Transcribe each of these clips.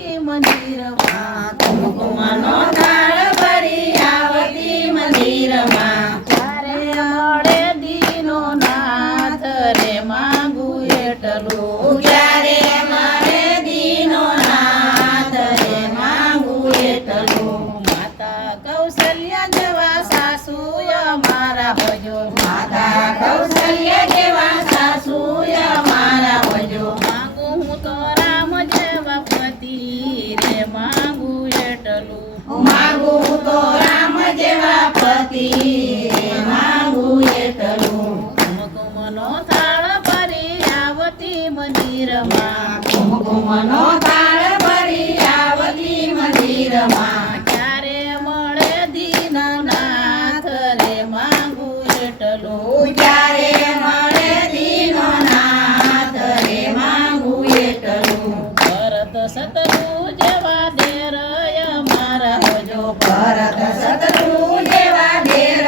આવતી મંદિરમાં કુમકુમનો થાળ ભરી આવતી મંદિરમાં ત્યારે મળે દીનો નાથ રે માંગું એટલું જ્યારે મળે દીનો નાથ રે માંગું એટલું માતા કૌશલ્યા જેવા સાસુ અમારા ભજો માતા કૌશલ્ય જેવા સાસુ અમારા ભજો માંગું હું તો રામ જેવા પતિ રે માંગું એટલું માંગું તો રામ જેવા પતિ માંગું એટલું કુમકુમનો થાળ ભરી આવતી મંદિરમાં કુમકુમનો થાળ ભરી આવતી મંદિરમાં ક્યારે મળે દીનનાથ રે માંગું એટલું જ્યારે મળે દીનો નાથ રે માંગું એટલું ભરત સતરુ જેવા દેર અમારા ભજો ભરત શત્રુ જેવા દેર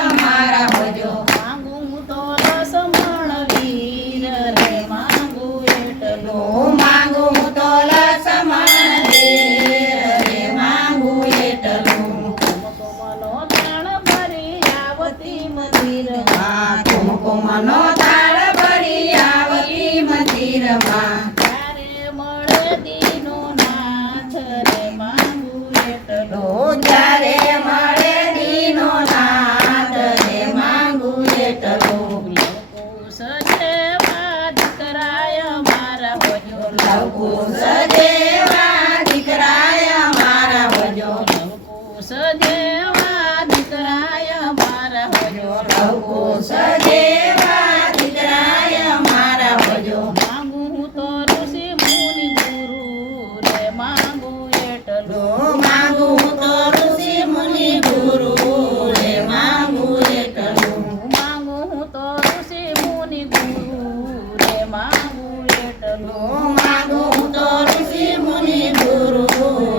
અમારા ભજો માંગું તો લસમણ વીર રે માંગું એટલું માંગું તો લસમણ દેર રે માંગું એટલું કુમકુમનો થાળ ભરી આવતી મંદિરમાં કુમકુમનો થાળ ભરી આવતી મંદિરમાં ત્યારે મળે દીનો નાથ રે માંગું એટલું જ્યારે મળે દીનો નાથ રે માંગું એટલું લવકુશ જેવા દીકરાય અમારા ભજો લવકુશ જેવા દીકરાય અમારા ભજો લવકુશ જેવા દીકરાય અમારા ભજો લવકુશ જેવા દીકરાય અમારા ભજો માંગું તો ઋષિ મુનિ ગુરુ રે માંગું એટલું માંગું તો ઋષિ મુનિ ગુરુ રે માંગું એટલું માંગું તો ઋષિ મુનિ ગુરુ રે માંગું એટલું માંગું તો ઋષિ મુનિ ગુરુ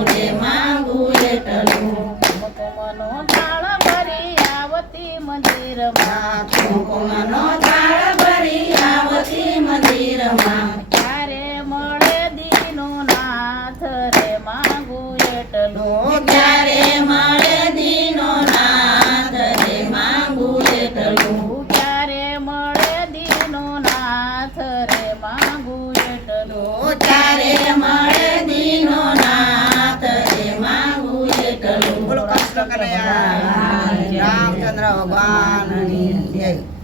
રે માંગું એટલું કુમકુમનો થાળ ભરી આવતી મંદિરમાં કુમકુમનો થાળ ભરી આવતી મંદિરમાં ત્યારે મળે દીનો નાથ રે માંગું એટલું ત્યારે મળે દીનો નાથ રે માંગું એટલું ત્યારે મળે દીનો નાથ રે માંગું એટલું ત્યારે મળે દીનો નાથ રે માંગું એટલું બોલો કૃષ્ણ કનૈયા રામચંદ્ર ભગવાનની જય.